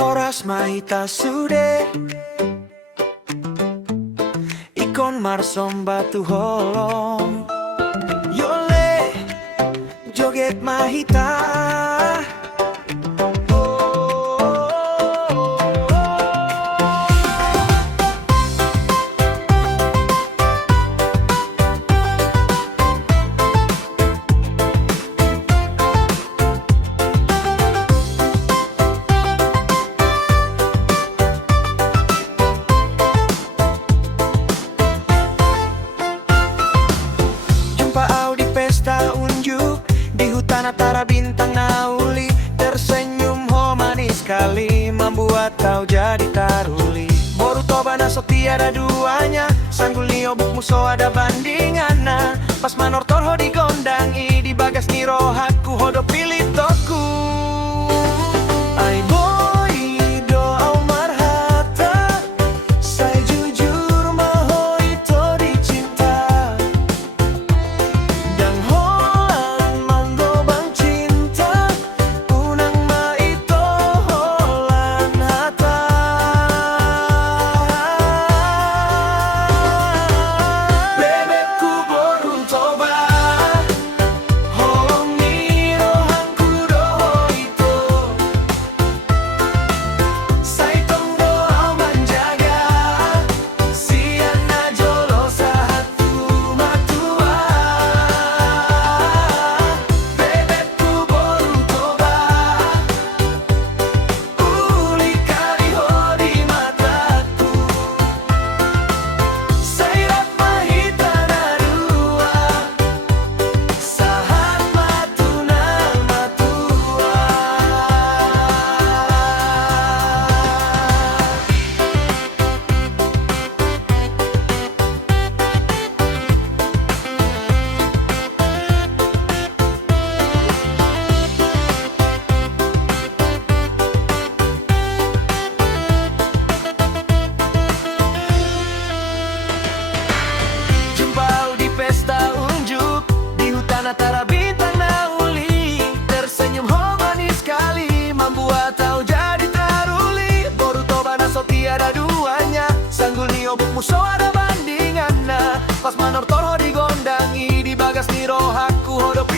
Horas mahita sude ikon marsom batu holong Yole joget mahita Antara bintang nauli tersenyum ho manis sekali membuat kau jadi taruli. Boruto bana so tiada duanya, sanggul ni obuk muso ada bandinganna. Pas manor torho digondangi di bagas ni rohaku hodo pilih toku. Ai boy do au marhata, saya jujur maho itu dicinta. Dan antara bintang nauli tersenyum ho manis sekali membuat kau jadi taruli. Boruto bana so tiada duanya, sanggul ni obuk muso ada bandinganna. Pas manor torho digondangi di bagas ni rohaku hodop